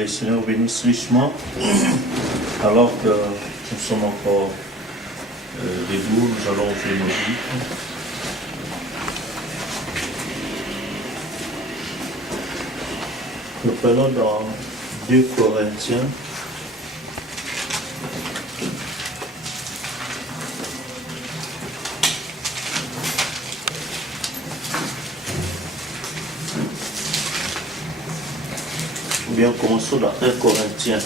le Seigneur bénisse richement. Alors que nous sommes encore debout, nous allons ouvrir nos Bibles. Nous prenons dans 2 Corinthiens. Ou bien commençons dans 1 Corinthiens.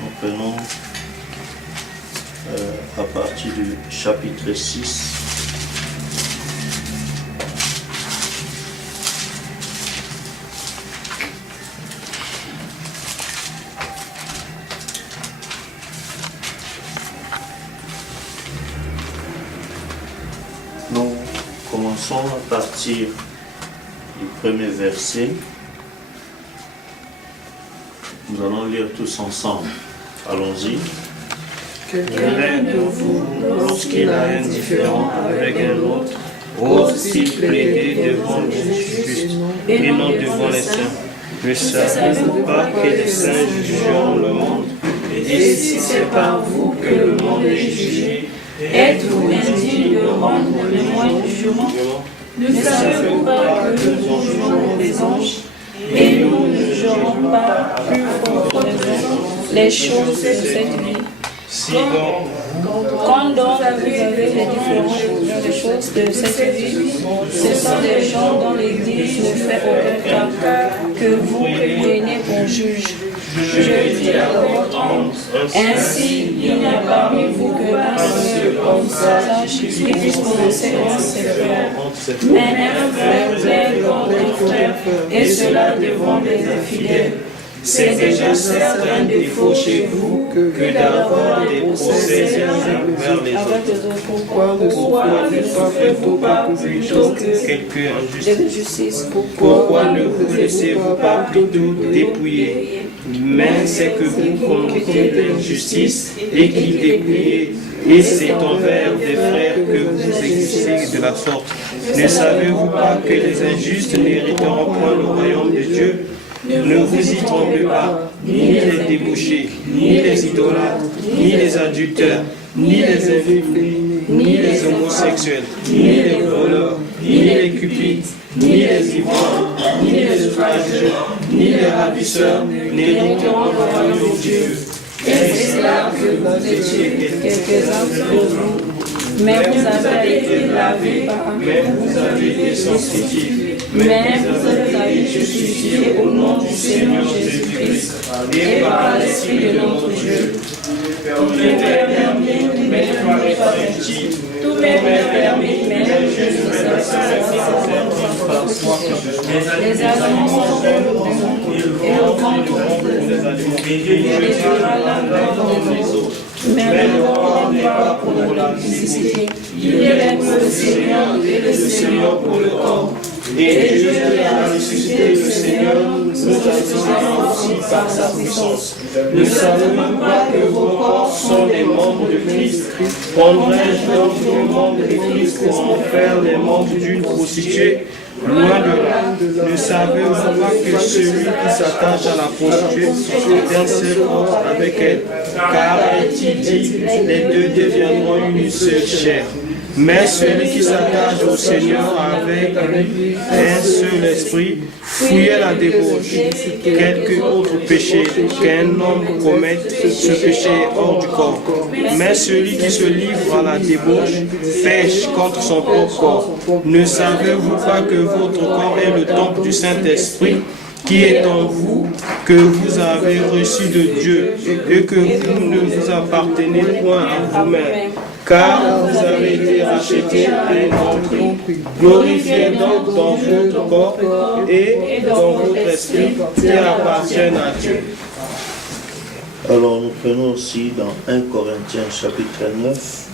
Nous prenons à partir du chapitre 6. Nous commençons à partir du premier verset. Nous allons lire tous ensemble. Allons-y. Quelqu'un de vous, lorsqu'il a un différend avec un autre, ose-t-il plaider devant les justes et non devant les saints? Ne savez-vous pas que les saints jugeront le monde? Et si c'est par vous que le monde est jugé, êtes-vous indigne de rendre témoin du jugement? Ne savez-vous pas que nous jugerons les anges? Et nous ne jugerons pas plus fort que les choses de cette vie. Si quand donc vous avez des différentes des choses de cette vie, ce sont des gens dont l'Église ne fait aucun cas que vous prenez pour juge. Je dis à votre honte, ainsi il n'y a parmi vous que l'un seul homme sage qui puisse prononcer en ses frères. Mais un frère plaît contre un frère, et cela devant les infidèles. C'est déjà certain défaut chez vous que d'avoir des procès vers les autres. Pourquoi ne souffrez-vous pas plutôt que injustice? Pourquoi ne vous laissez-vous pas plutôt dépouiller? Mais c'est que vous commettez l'injustice et qu'il dépouille. Et c'est envers des frères que vous exercez de la sorte. Ne savez-vous pas que les injustes n'hériteront point le royaume de Dieu? Ne vous y trompez pas, ni les débauchés, ni les idolâtres, ni les adultères, ni les infidèles, ni les homosexuels, ni les voleurs, ni les cupides, ni les ivrognes, ni les outrageux, ni les ravisseurs n'hériteront le royaume de Dieu. Et c'est là que vous étiez quelques-uns de vous, mais vous avez été lavés par un mais vous avez été sanctifiés, mais vous avez été justifiés au nom du Seigneur Jésus-Christ et par l'Esprit de notre Dieu. Tout m'est permis, mais ne m'est pas permis. Tout m'est permis, mais je ne sais pas. Les allemands sont et au ventre mais le corps n'est pas pour la publicité. Il est pour le Seigneur et le Seigneur pour le corps. Et Dieu a ressuscité le Seigneur, nous assistons aussi par sa puissance. Ne savez-vous pas que vos corps sont les membres de Christ? Prendrais-je donc les membres de Christ pour en faire les membres d'une prostituée? Loin de là, ne savez-vous pas que celui qui s'attache à la prostituée est un seul corps avec elle? Car est-il dit, les deux deviendront une seule chair. Mais celui qui s'attache au Seigneur avec lui un seul esprit, fuyez la débauche. Quelque autre péché qu'un homme commette, ce péché est hors du corps. Mais celui qui se livre à la débauche pêche contre son propre corps. Ne savez-vous pas que votre corps est le temple du Saint-Esprit qui est en vous, que vous avez reçu de Dieu, et que vous ne vous appartenez point à vous-même, car vous avez été rachetés à un prix. Glorifiez donc dans votre corps et dans votre esprit qui appartiennent à Dieu. Alors nous prenons aussi dans 1 Corinthiens chapitre 9.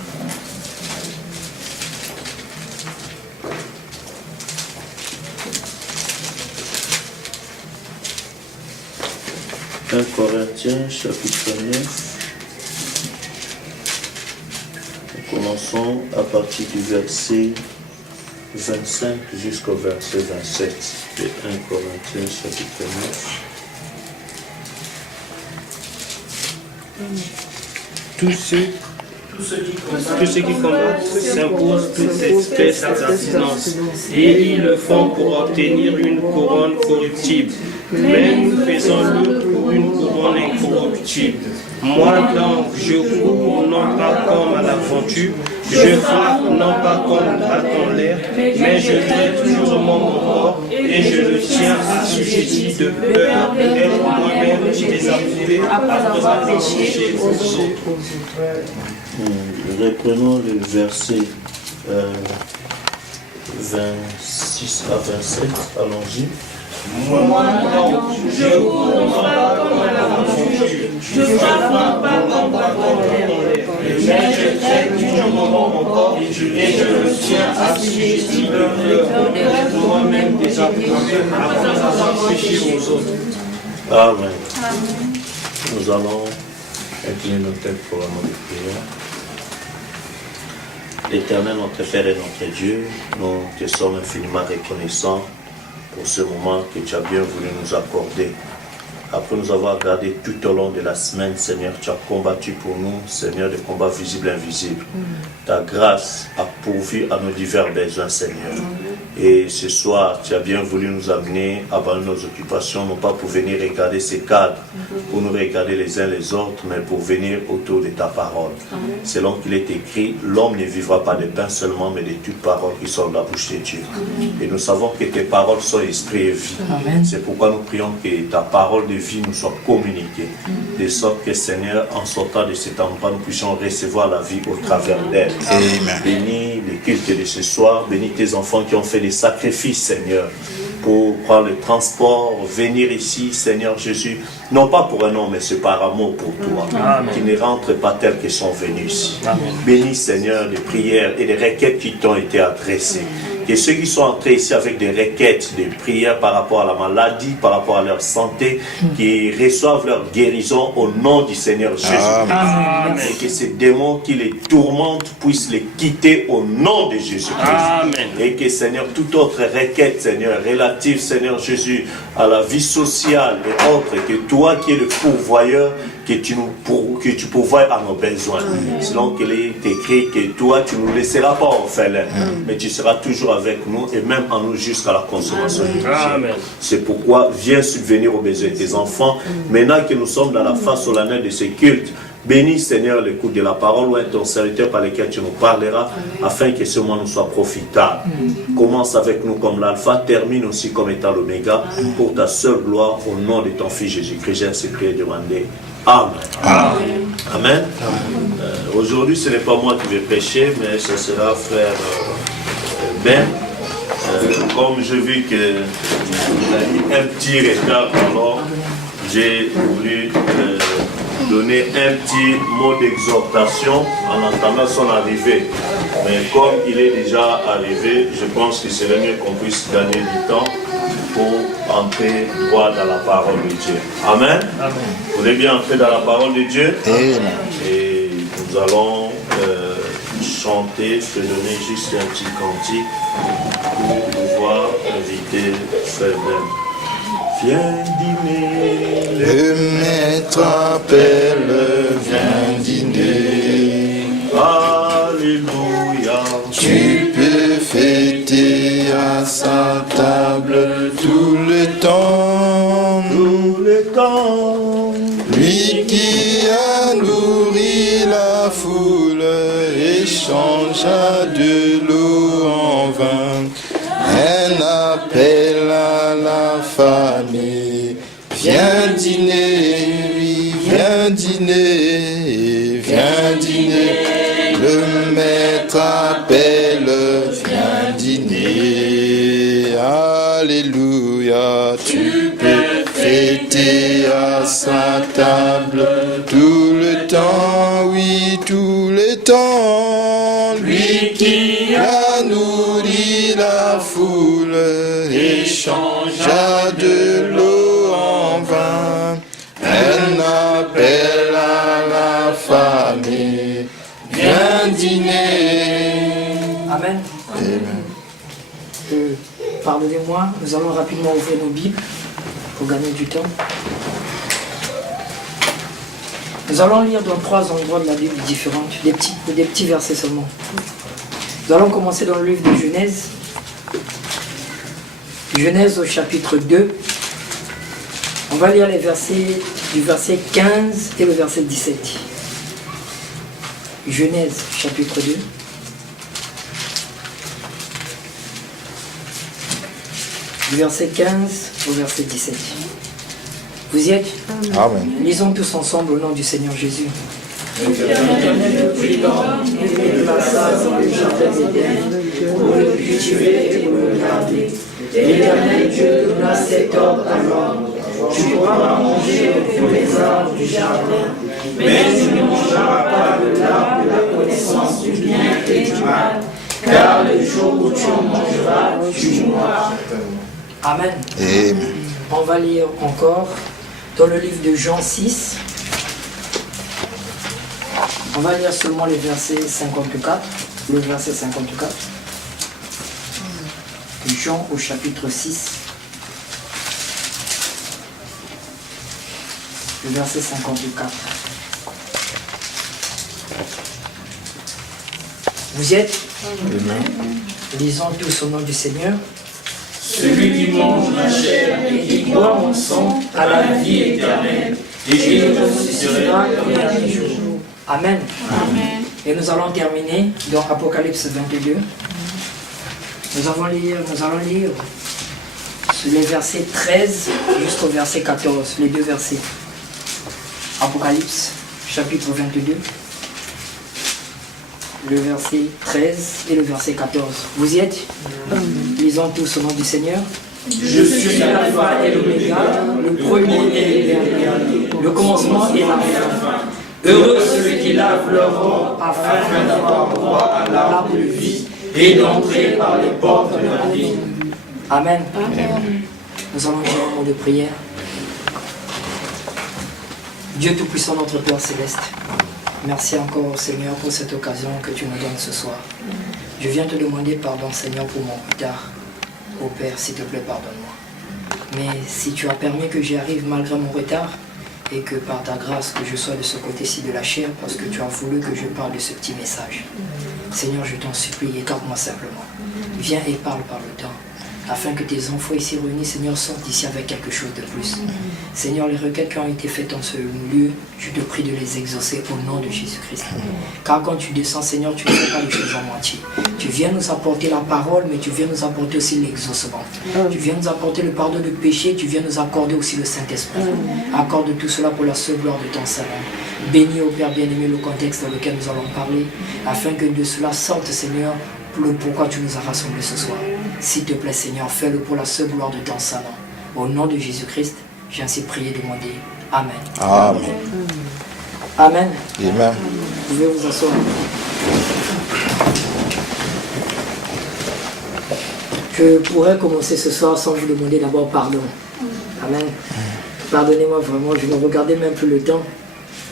1 Corinthiens chapitre 9. Commençons à partir du verset 25 jusqu'au verset 27 de 1 Corinthiens chapitre 9. Tous ceux qui combattent s'imposent toute espèce d'abstinence et ils le font pour obtenir une couronne corruptible. Mais nous faisons-le pour une couronne incorruptible. Moi donc, je cours non pas comme à l'aventure, je frappe non pas comme battant l'air, mais je traite toujours mon corps et je le tiens assujetti de peur d'être moi-même désapprouvé après avoir péché aux autres. Reprenons le verset 26 à 27, allons-y. Moi donc, je cours non pas comme à l'aventure, je frappe pas comme battant l'air, mais je traite toujours mon corps et je le tiens assujetti de peur d'être moi-même désapprouvé après avoir péché aux autres. Amen. Nous allons incliner nos têtes pour un moment de prière. Éternel, notre Père et notre Dieu, nous te sommes infiniment reconnaissants pour ce moment que tu as bien voulu nous accorder. Après nous avoir regardé tout au long de la semaine, Seigneur, tu as combattu pour nous, Seigneur, des combats visibles et invisibles. Ta grâce a pourvu à nos divers besoins, Seigneur. Et ce soir, tu as bien voulu nous amener avant nos occupations, non pas pour venir regarder ces cadres, pour nous regarder les uns les autres, mais pour venir autour de ta parole. Selon qu'il est écrit, l'homme ne vivra pas de pain seulement, mais de toute parole qui sort de la bouche de Dieu. Et nous savons que tes paroles sont esprit et vie. C'est pourquoi nous prions que ta parole de vie nous soit communiquée, de sorte que, Seigneur, en sortant de cet endroit, nous puissions recevoir la vie au travers d'elle. Bénis le culte de ce soir, bénis tes enfants qui ont fait des sacrifices, Seigneur, pour prendre le transport, venir ici, Seigneur Jésus, non pas pour un nom, mais c'est par amour pour toi, qui ne rentrent pas tels qu'ils sont venus ici. Bénis, Seigneur, les prières et les requêtes qui t'ont été adressées. Que ceux qui sont entrés ici avec des requêtes, des prières par rapport à la maladie, par rapport à leur santé, qui reçoivent leur guérison au nom du Seigneur Jésus. Et que ces démons qui les tourmentent puissent les quitter au nom de Jésus-Christ. Et que, Seigneur, toute autre requête, Seigneur, relative, Seigneur Jésus, à la vie sociale et autres, que toi qui es le pourvoyeur, que tu pourvoies à nos besoins. Selon qu'il est écrit que toi, tu ne nous laisseras pas orphelins, mais tu seras toujours avec nous et même en nous jusqu'à la consommation du jour. C'est pourquoi viens subvenir aux besoins de tes enfants. Maintenant que nous sommes dans la phase solennelle de ce culte, bénis, Seigneur, l'écoute de la parole ou un ton serviteur par lequel tu nous parleras, afin que ce moment nous soit profitable. Commence avec nous comme l'alpha, termine aussi comme étant l'oméga, pour ta seule gloire, au nom de ton Fils Jésus-Christ. J'ai ainsi prié et demandé. Amen. Amen. Aujourd'hui, ce n'est pas moi qui vais prêcher, mais ce sera frère Ben. Comme j'ai vu qu'il a eu un petit retard, alors j'ai voulu donner un petit mot d'exhortation en attendant son arrivée. Mais comme il est déjà arrivé, je pense qu'il serait mieux qu'on puisse gagner du temps pour entrer droit dans la parole de Dieu. Amen. Vous voulez bien entrer dans la parole de Dieu? Amen. Et nous allons chanter, se donner juste un petit cantique pour pouvoir inviter Frère Ben. Viens dîner. Le maître appelle, viens dîner. Alléluia. Tu peux fêter à sa table tout le temps. Tout le temps. Lui qui a nourri la foule et changea de l'eau en vin. Un appel à la famille. Viens dîner, oui, viens dîner, viens dîner. Le maître appelle, viens dîner. Alléluia, tu peux fêter à sa table tout le temps, oui, tout le temps. Lui qui a nourri la foule et changea de l'eau en vin. Un appel à la famille. Viens dîner. pardonnez-moi, nous allons rapidement ouvrir nos Bibles pour gagner du temps. Nous allons lire dans 3 endroits de la Bible différents, des petits versets seulement. Nous allons commencer dans le livre de Genèse. Genèse au chapitre 2. On va lire les versets du verset 15 et le verset 17. Genèse chapitre 2. Du verset 15 au verset 17. Vous y êtes? Amen. Lisons tous ensemble au nom du Seigneur Jésus. L'Éternel le prit l'homme et le plaça dans le jardin d'Éden pour le cultiver et pour le garder. L'Éternel Dieu donna cet ordre à l'homme: tu pourras manger de tous les arbres du jardin, mais tu ne mangeras pas de l'arbre de la connaissance du bien et du mal, car le jour où tu en mangeras, tu mourras. Amen. Amen. On va lire encore dans le livre de Jean 6. On va lire seulement les versets 54, le verset 54. Jean au chapitre 6, le verset 54. Vous y êtes? Lisons tous au nom du Seigneur. Celui qui mange ma chair et qui boit mon sang a la vie éternelle, et je le ressusciterai le dernier jour. Amen. Et nous allons terminer dans Apocalypse 22. Nous allons lire les versets 13 jusqu'au verset 14, les 2 versets. Apocalypse, chapitre 22, le verset 13 et le verset 14. Vous y êtes? Lisons tous au nom du Seigneur. Je suis l'alpha et l'oméga, le premier et le dernier, le commencement et la fin. Heureux celui qui lave leur robe afin d'avoir droit à l'arbre de vie et d'entrer par les portes de la vie. Amen. Nous allons dire un mot de prière. Dieu Tout-Puissant, notre Père Céleste, merci encore Seigneur pour cette occasion que tu nous donnes ce soir. Je viens te demander pardon Seigneur pour mon retard. Oh Père, s'il te plaît, pardonne-moi. Mais si tu as permis que j'y arrive malgré mon retard, et que par ta grâce que je sois de ce côté-ci de la chair, parce que tu as voulu que je parle de ce petit message. Seigneur, je t'en supplie, écarte-moi simplement. Viens et parle par le temps, afin que tes enfants ici réunis, Seigneur, sortent d'ici avec quelque chose de plus. Seigneur, les requêtes qui ont été faites en ce lieu, je te prie de les exaucer au nom de Jésus-Christ. Car quand tu descends, Seigneur, tu ne fais pas les choses en moitié. Tu viens nous apporter la parole, mais tu viens nous apporter aussi l'exaucement. Tu viens nous apporter le pardon de péché, tu viens nous accorder aussi le Saint-Esprit. Accorde tout cela pour la seule gloire de ton Saint. Bénis, ô Père bien-aimé, le contexte dans lequel nous allons parler, afin que de cela sorte, Seigneur, le pourquoi tu nous as rassemblés ce soir. S'il te plaît, Seigneur, fais-le pour la seule gloire de ton Saint. Au nom de Jésus-Christ, j'ai ainsi prié et demandé. Amen. Amen. Amen. Amen. Vous pouvez vous asseoir. Je pourrais commencer ce soir sans vous demander d'abord pardon. Amen. Pardonnez-moi vraiment, je ne regardais même plus le temps.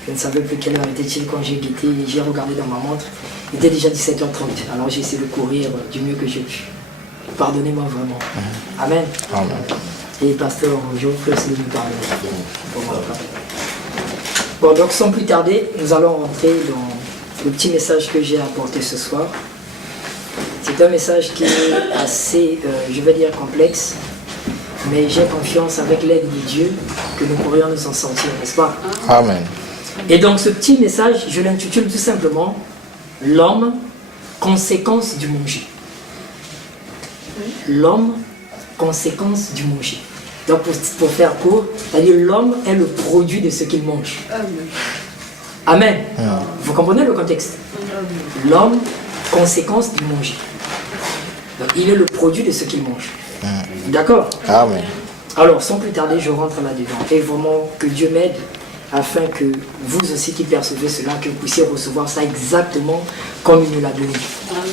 Je ne savais plus quelle heure était-il quand j'ai guetté. J'ai regardé dans ma montre. Il était déjà 17h30. Alors j'ai essayé de courir du mieux que j'ai pu. Pardonnez-moi vraiment. Amen. Amen. Et pasteur, je vous prie de nous pardonner. Bon, donc sans plus tarder, nous allons rentrer dans le petit message que j'ai apporté ce soir. C'est un message qui est assez, je vais dire, complexe, mais j'ai confiance avec l'aide de Dieu que nous pourrions nous en sortir, n'est-ce pas? Amen. Et donc ce petit message, je l'intitule tout simplement « L'homme, conséquence du manger ». L'homme, conséquence du manger. Donc pour faire court, c'est-à-dire l'homme est le produit de ce qu'il mange. Amen. Vous comprenez le contexte? L'homme, conséquence du manger. Donc il est le produit de ce qu'il mange. D'accord? Amen. Alors sans plus tarder, je rentre là-dedans. Et vraiment que Dieu m'aide afin que vous aussi qui percevez cela, que vous puissiez recevoir ça exactement comme il nous l'a donné.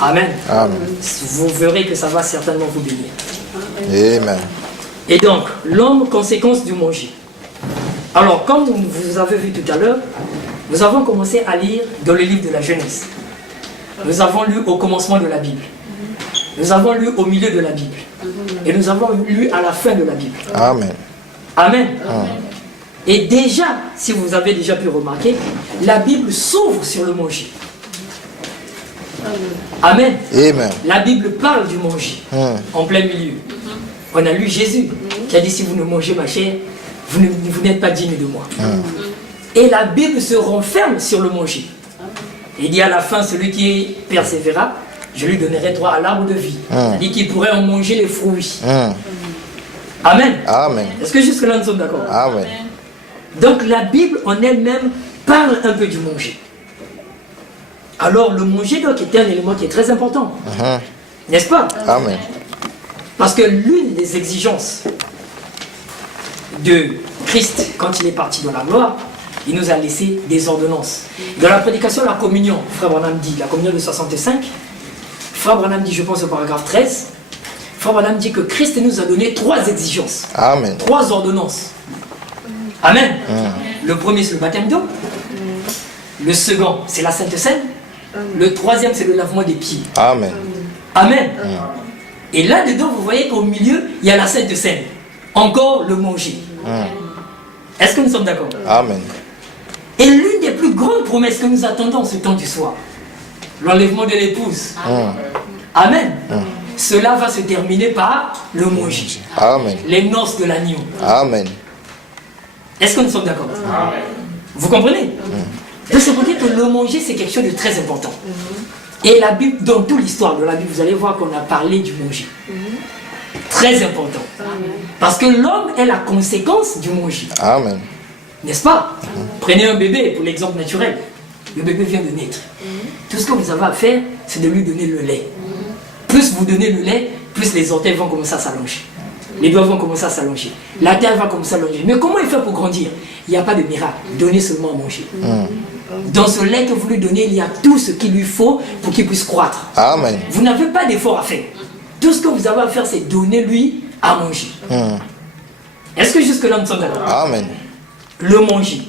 Amen. Amen. Vous verrez que ça va certainement vous bénir. Amen. Et donc, l'homme, conséquence du manger. Alors, comme vous avez vu tout à l'heure, nous avons commencé à lire dans le livre de la Genèse. Nous avons lu au commencement de la Bible. Nous avons lu au milieu de la Bible. Et nous avons lu à la fin de la Bible. Amen. Amen. Et déjà, si vous avez déjà pu remarquer, la Bible s'ouvre sur le manger. Amen. Amen. La Bible parle du manger en plein milieu. On a lu Jésus qui a dit si vous ne mangez ma chair, vous n'êtes pas digne de moi. Et la Bible se renferme sur le manger. Il dit à la fin, celui qui persévéra, je lui donnerai droit à l'arbre de vie. C'est-à-dire qu'il pourrait en manger les fruits. Amen. Amen. Est-ce que jusque-là nous sommes d'accord? Amen. Donc la Bible en elle-même parle un peu du manger. Alors le manger donc est un élément qui est très important. N'est-ce pas? Amen. Parce que l'une des exigences de Christ quand il est parti dans la gloire, il nous a laissé des ordonnances. Dans la prédication de la communion, Frère Branham dit, la communion de 65, Frère Branham dit, je pense au paragraphe 13, Frère Branham dit que Christ nous a donné 3 exigences. Amen. 3 ordonnances. Amen. Le premier, c'est le baptême d'eau. Le second, c'est la Sainte Seine. Le troisième, c'est le lavement des pieds. Amen. Amen. Et là-dedans, vous voyez qu'au milieu, il y a la Sainte Seine. Encore le manger. Est-ce que nous sommes d'accord? Amen. Et l'une des plus grandes promesses que nous attendons ce temps du soir, l'enlèvement de l'épouse. Amen. Cela va se terminer par le manger. Amen. Les noces de l'agneau. Amen. Est-ce que nous sommes d'accord? Vous comprenez? Donc c'est pour dire que le manger, c'est quelque chose de très important. Et la Bible, dans toute l'histoire de la Bible, vous allez voir qu'on a parlé du manger. Très important. Parce que l'homme est la conséquence du manger. Amen. N'est-ce pas? Prenez un bébé pour l'exemple naturel. Le bébé vient de naître. Tout ce que vous avez à faire, c'est de lui donner le lait. Plus vous donnez le lait, plus les orteils vont commencer à s'allonger. Les doigts vont commencer à s'allonger. La terre va commencer à s'allonger. Mais comment il fait pour grandir? Il n'y a pas de miracle. Donnez seulement à manger. Dans ce lait que vous lui donnez, il y a tout ce qu'il lui faut pour qu'il puisse croître. Amen. Vous n'avez pas d'effort à faire. Tout ce que vous avez à faire, c'est donner lui à manger. Est-ce que jusque-là, nous sommes d'accord? Amen. Le manger.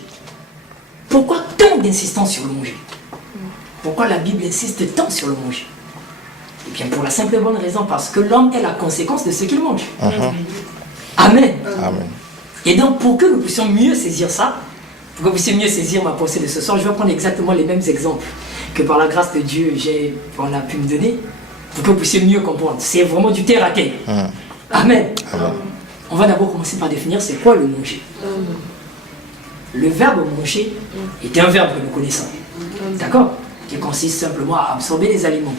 Pourquoi tant d'insistance sur le manger? Pourquoi la Bible insiste tant sur le manger? Eh bien, pour la simple et bonne raison, parce que l'homme est la conséquence de ce qu'il mange. Amen. Amen. Et donc, pour que nous puissions mieux saisir ça, pour que vous puissiez mieux saisir ma pensée de ce soir, je vais prendre exactement les mêmes exemples que par la grâce de Dieu, on a pu me donner, pour que vous puissiez mieux comprendre. C'est vraiment du terre à terre. Amen. On va d'abord commencer par définir c'est quoi le manger. Le verbe manger est un verbe que nous connaissons. D'accord? Qui consiste simplement à absorber les aliments.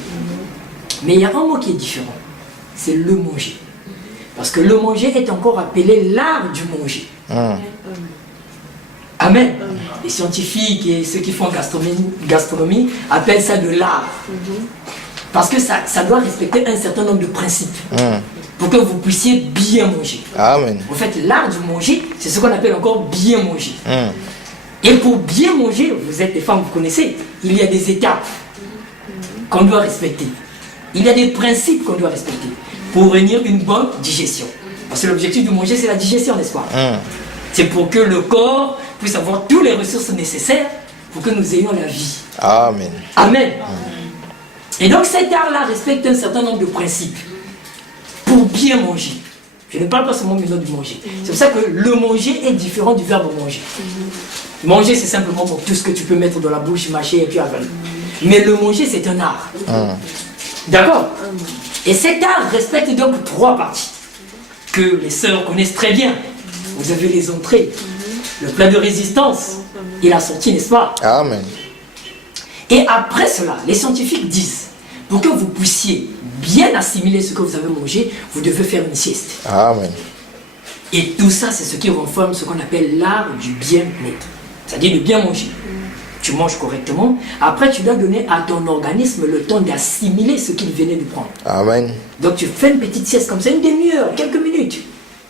Mais il y a un mot qui est différent. C'est le manger. Parce que le manger est encore appelé l'art du manger. Amen. Les scientifiques et ceux qui font gastronomie appellent ça de l'art. Parce que ça doit respecter un certain nombre de principes. Pour que vous puissiez bien manger. Amen. En fait, l'art du manger, c'est ce qu'on appelle encore bien manger. Et pour bien manger, vous êtes des femmes, vous connaissez, il y a des étapes qu'on doit respecter. Il y a des principes qu'on doit respecter pour réunir une bonne digestion. Parce que l'objectif du manger, c'est la digestion, n'est-ce pas? C'est pour que le corps puisse avoir toutes les ressources nécessaires pour que nous ayons la vie. Amen. Amen. Et donc cet art-là respecte un certain nombre de principes pour bien manger. Je ne parle pas seulement du manger. C'est pour ça que le manger est différent du verbe manger. Manger, c'est simplement pour tout ce que tu peux mettre dans la bouche, mâcher et puis avaler. Mais le manger, c'est un art. D'accord? Et cet art respecte donc 3 parties que les sœurs connaissent très bien. Vous avez les entrées, le plat de résistance et la sortie, n'est-ce pas? Amen. Et après cela, les scientifiques disent, pour que vous puissiez bien assimiler ce que vous avez mangé, vous devez faire une sieste. Amen. Et tout ça, c'est ce qui renforme ce qu'on appelle l'art du bien-être. C'est-à-dire de bien manger. Tu manges correctement. Après, tu dois donner à ton organisme le temps d'assimiler ce qu'il venait de prendre. Amen. Donc, tu fais une petite sieste comme ça, une demi-heure, quelques minutes.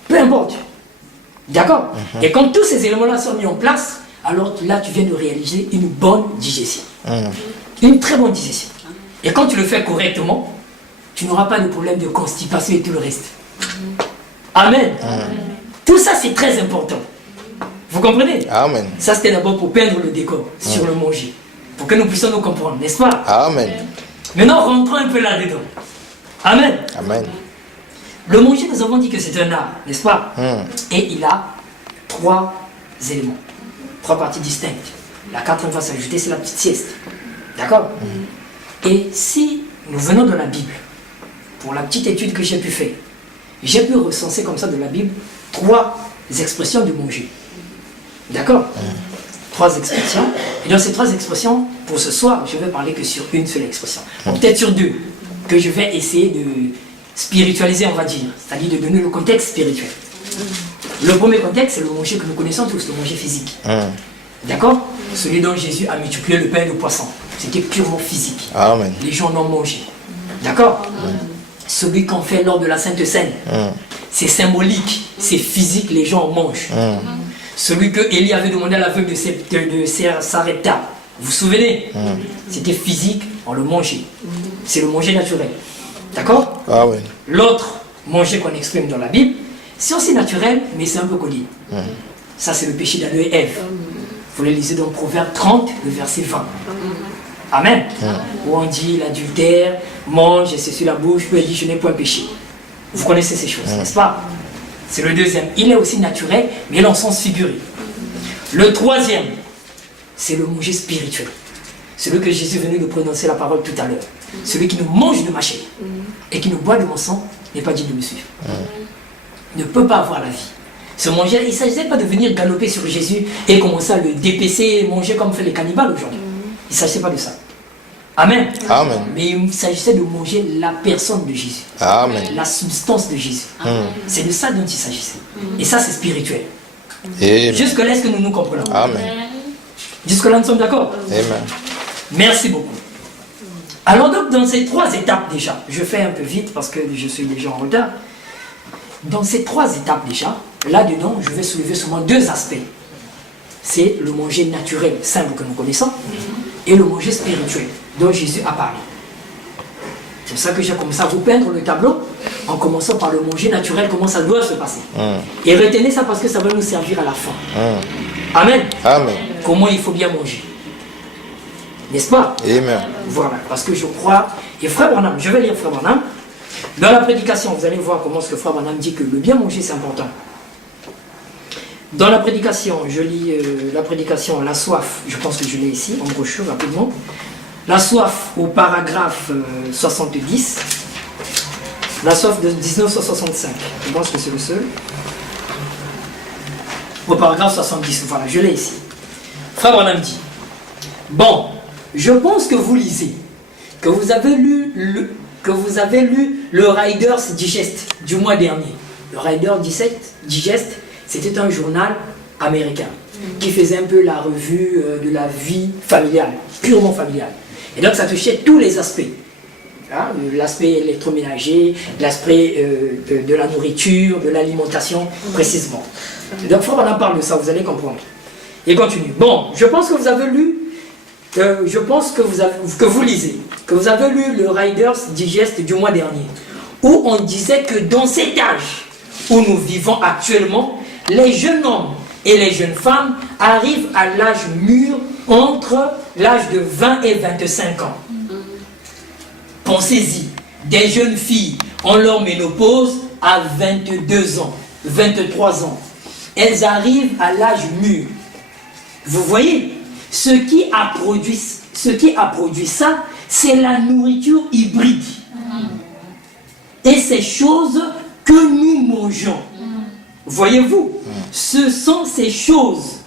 Peu importe. D'accord? Et quand tous ces éléments-là sont mis en place, alors là, tu viens de réaliser une bonne digestion. Une très bonne digestion. Et quand tu le fais correctement, tu n'auras pas de problème de constipation et tout le reste. Amen. Tout ça, c'est très important. Vous comprenez? Amen. Ça, c'était d'abord pour peindre le décor sur le manger. Pour que nous puissions nous comprendre, n'est-ce pas? Amen. Maintenant, rentrons un peu là-dedans. Amen. Amen. Le manger, nous avons dit que c'est un art, n'est-ce pas? Et il a 3 éléments, 3 parties distinctes. La 4e va s'ajouter, c'est la petite sieste. D'accord? Et si nous venons de la Bible, pour la petite étude que j'ai pu faire, j'ai pu recenser comme ça de la Bible 3 expressions du manger. D'accord? 3 expressions. Et dans ces 3 expressions, pour ce soir, je vais parler que sur une seule expression. Bon, peut-être sur 2, que je vais essayer de spiritualiser, on va dire. C'est-à-dire de donner le contexte spirituel. Le premier contexte, c'est le manger que nous connaissons tous, le manger physique. D'accord? Celui dont Jésus a multiplié le pain et le poisson. C'était purement physique. Amen. Les gens en ont mangé. D'accord? Celui qu'on fait lors de la Sainte Seine. C'est symbolique, c'est physique, les gens en mangent. Celui que Élie avait demandé à l'aveugle de Sarepta. Vous vous souvenez? C'était physique, on le mangeait. C'est le manger naturel. D'accord? Amen. L'autre manger qu'on exprime dans la Bible, c'est aussi naturel, mais c'est un peu connu. Ça, c'est le péché d'Adam et Ève. Vous le lisez dans Proverbe 30, le verset 20. Amen. Où on dit l'adultère, mange et c'est sur la bouche, puis il dit je n'ai point péché. Vous connaissez ces choses, n'est-ce pas? C'est le deuxième. Il est aussi naturel, mais dans le sens figuré. Le troisième, c'est le manger spirituel. Celui que Jésus est venu de prononcer la parole tout à l'heure. Celui qui nous mange de ma chair et qui nous boit de mon sang n'est pas digne de me suivre. Ne peut pas avoir la vie. Ce manger, il ne s'agissait pas de venir galoper sur Jésus et commencer à le dépécer et manger comme fait les cannibales aujourd'hui. Il ne s'agissait pas de ça. Amen. Amen. Mais il s'agissait de manger la personne de Jésus. Amen. La substance de Jésus. C'est de ça dont il s'agissait. Et ça, c'est spirituel. Amen. Jusque-là, est-ce que nous nous comprenons? Amen. Jusque-là, nous sommes d'accord? Amen. Merci beaucoup. Alors donc, dans ces 3 étapes déjà, je fais un peu vite parce que je suis déjà en retard. Dans ces 3 étapes déjà, là-dedans, je vais soulever seulement 2 aspects. C'est le manger naturel, simple que nous connaissons, et le manger spirituel, dont Jésus a parlé. C'est pour ça que j'ai commencé à vous peindre le tableau, en commençant par le manger naturel, comment ça doit se passer. Et retenez ça parce que ça va nous servir à la fin. Amen. Amen. Comment il faut bien manger. N'est-ce pas? Amen. Voilà, parce que je crois, et Frère Branham, je vais lire Frère Branham, dans la prédication, vous allez voir comment ce que Frère Branham dit que le bien manger c'est important. Dans la prédication, je lis la prédication La soif, je pense que je l'ai ici, en brochure rapidement. La soif au paragraphe 70, la soif de 1965, je pense que c'est le seul. Au paragraphe 70, voilà, je l'ai ici. Frère Branham dit, bon, je pense que vous lisez, que vous avez lu le Riders Digest du mois dernier. Le Riders Digest, c'était un journal américain qui faisait un peu la revue de la vie familiale, purement familiale. Et donc ça touchait tous les aspects. Hein, l'aspect électroménager, l'aspect de la nourriture, de l'alimentation, précisément. Et donc Frère Branham parle de ça, vous allez comprendre. Et continue. Bon, je pense que vous avez lu, je pense que vous lisez, que vous avez lu le Riders Digest du mois dernier, où on disait que dans cet âge où nous vivons actuellement, les jeunes hommes et les jeunes femmes arrivent à l'âge mûr entre l'âge de 20 et 25 ans. Pensez-y, des jeunes filles ont leur ménopause à 22 ans, 23 ans. Elles arrivent à l'âge mûr. Vous voyez, ce qui a produit ça, c'est la nourriture hybride. Et ces choses que nous mangeons. Voyez-vous, ce sont ces choses,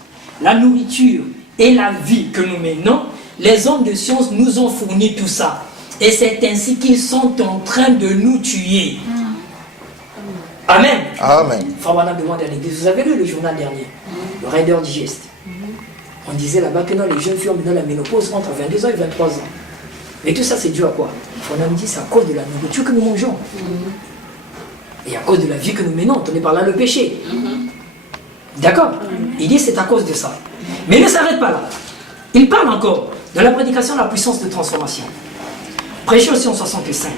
la nourriture et la vie que nous menons, les hommes de science nous ont fourni tout ça. Et c'est ainsi qu'ils sont en train de nous tuer. Amen. Amen. Frère Branham demande à l'église, vous avez lu le journal dernier, le Rider Digest. On disait là-bas que non, les jeunes filles ont maintenant la ménopause entre 22 ans et 23 ans. Mais tout ça, c'est dû à quoi? On a dit c'est à cause de la nourriture que nous mangeons. Et à cause de la vie que nous menons, on est par là le péché. D'accord? Il dit c'est à cause de ça. Mais il ne s'arrête pas là. Il parle encore de la prédication de la puissance de transformation. Prêché aussi en 65.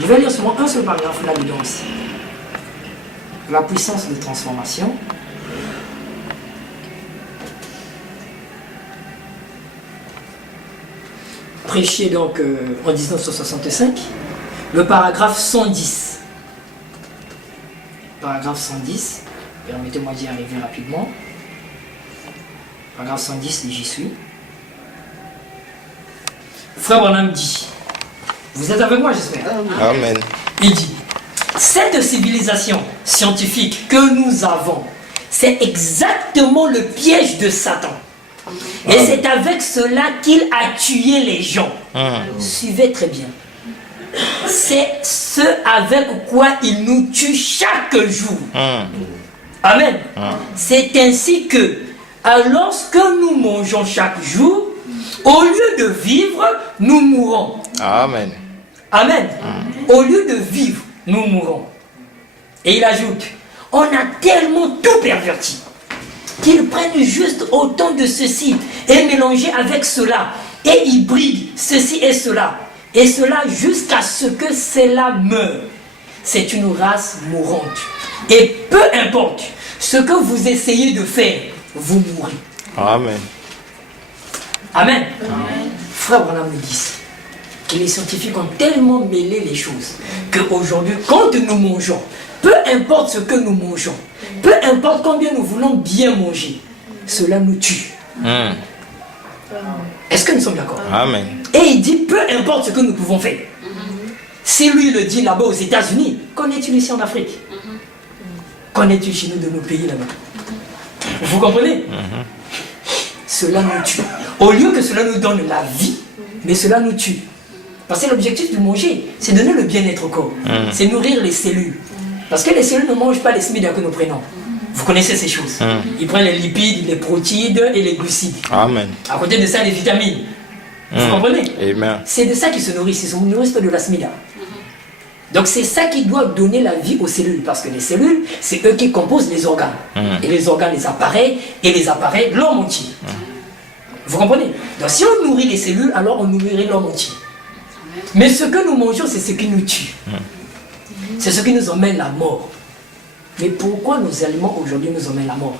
Je vais lire seulement un seul paragraphe là-dedans aussi. La puissance de transformation. Prêché donc en 1965. Le paragraphe 110. Paragraphe 110. Permettez-moi d'y arriver rapidement. Paragraphe 110, j'y suis. Frère Branham dit, vous êtes avec moi j'espère? Amen. Il dit, cette civilisation scientifique que nous avons, c'est exactement le piège de Satan. Et c'est avec cela qu'il a tué les gens. Suivez très bien. C'est ce avec quoi il nous tue chaque jour. Amen. C'est ainsi que, lorsque nous mangeons chaque jour, au lieu de vivre, nous mourons. Amen. Amen. Au lieu de vivre, nous mourons. Et il ajoute, on a tellement tout perverti qu'ils prennent juste autant de ceci et mélangent avec cela et ils brident ceci et cela jusqu'à ce que cela meure. C'est une race mourante. Et peu importe ce que vous essayez de faire, vous mourrez. Amen. Amen. Frère Branham me dit que les scientifiques ont tellement mêlé les choses qu'aujourd'hui, quand nous mangeons, peu importe ce que nous mangeons, peu importe combien nous voulons bien manger, cela nous tue. Est-ce que nous sommes d'accord? Amen. Et il dit peu importe ce que nous pouvons faire. Si lui le dit là-bas aux États-Unis, qu'en est-il ici en Afrique? Qu'en est-il chez nous de nos pays là-bas? Vous comprenez? Cela nous tue. Au lieu que cela nous donne la vie, mais cela nous tue. Parce que l'objectif de manger, c'est donner le bien-être au corps. C'est nourrir les cellules. Parce que les cellules ne mangent pas les smides que nous prenons. Vous connaissez ces choses. Ils prennent les lipides, les protéines et les glucides. Amen. À côté de ça, les vitamines. Vous comprenez? Amen. C'est de ça qu'ils se nourrissent. Ils se nourrissent pas de la smida. Donc c'est ça qui doit donner la vie aux cellules. Parce que les cellules, c'est eux qui composent les organes. Et les organes, les appareils, et les appareils, l'homme entier. Vous comprenez? Donc si on nourrit les cellules, alors on nourrit l'homme entier. Mais ce que nous mangeons, c'est ce qui nous tue. C'est ce qui nous emmène la mort. Mais pourquoi nos aliments aujourd'hui nous emmènent la mort?